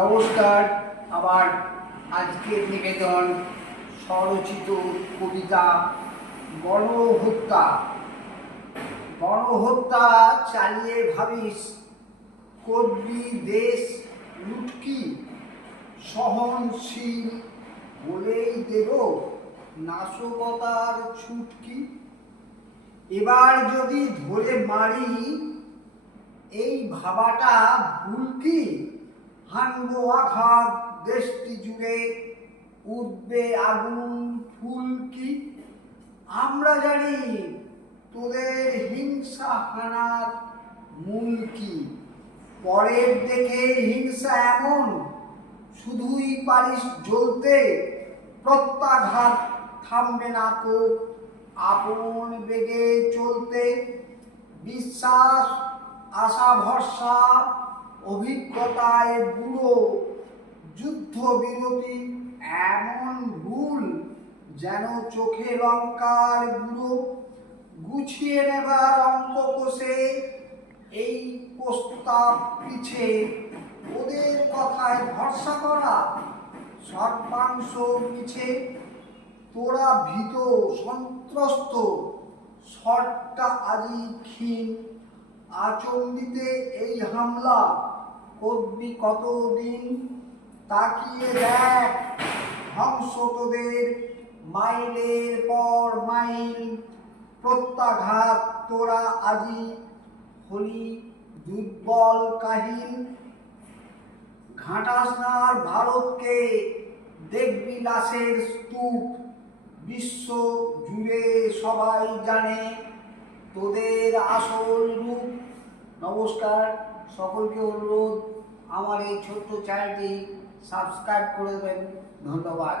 নমস্কার। আবার আজকের নিবেদন স্বরচিত কবিতা গণহত্যা। গণহত্যা চালিয়ে ভাবিস করবি দেশ লুটকি, সহনশীল বলেই দেব নাশকতার ছুটকি। এবার যদি ধরে মারি, এই ভাবাটা ভুল কি? হানবো আঘাত, দেশটি জুড়ে উঠবে আগুন, ফুল কি? আমরা জানি তোদের হিংসা হানার মূল কি। পরের দেখে হিংসা এমন, শুধুই পারিস জ্বলতে, প্রত্যাঘাত থামবে না তো আপন বেগে চলতে। বিশ্বাস, আশা, ভরসা অভিজ্ঞতায় বুড়ো যুদ্ধ বিরতি এমন ভুল যেন চোখে লঙ্কার গুঁড়ো গুছিয়ে নেবার অঙ্ক কষে এই প্রস্তাব পিছে ওদের কথায় ভরসা করা সর্বাংশ মিছে। তোরা ভীত, সন্ত্রস্ত শটটা আজই ক্ষীণ। আচম্বিতে এই হামলা করবি কতদিন তাকিয়ে দেখ? ধ্বংস তোদের মাইলের পর মাইল। প্রত্যাঘাত তোরা আজি হলি দুর্বল কাহিল। ঘাটাসনার ভারতকে, দেখবি লাশের স্তূপ। বিশ্ব জুড়ে সবাই জানে তোদের আসল রূপ। নমস্কার সকলকে অনুরোধ আমার এই ছোট্ট চ্যানেলটি সাবস্ক্রাইব করে দেবেন। ধন্যবাদ।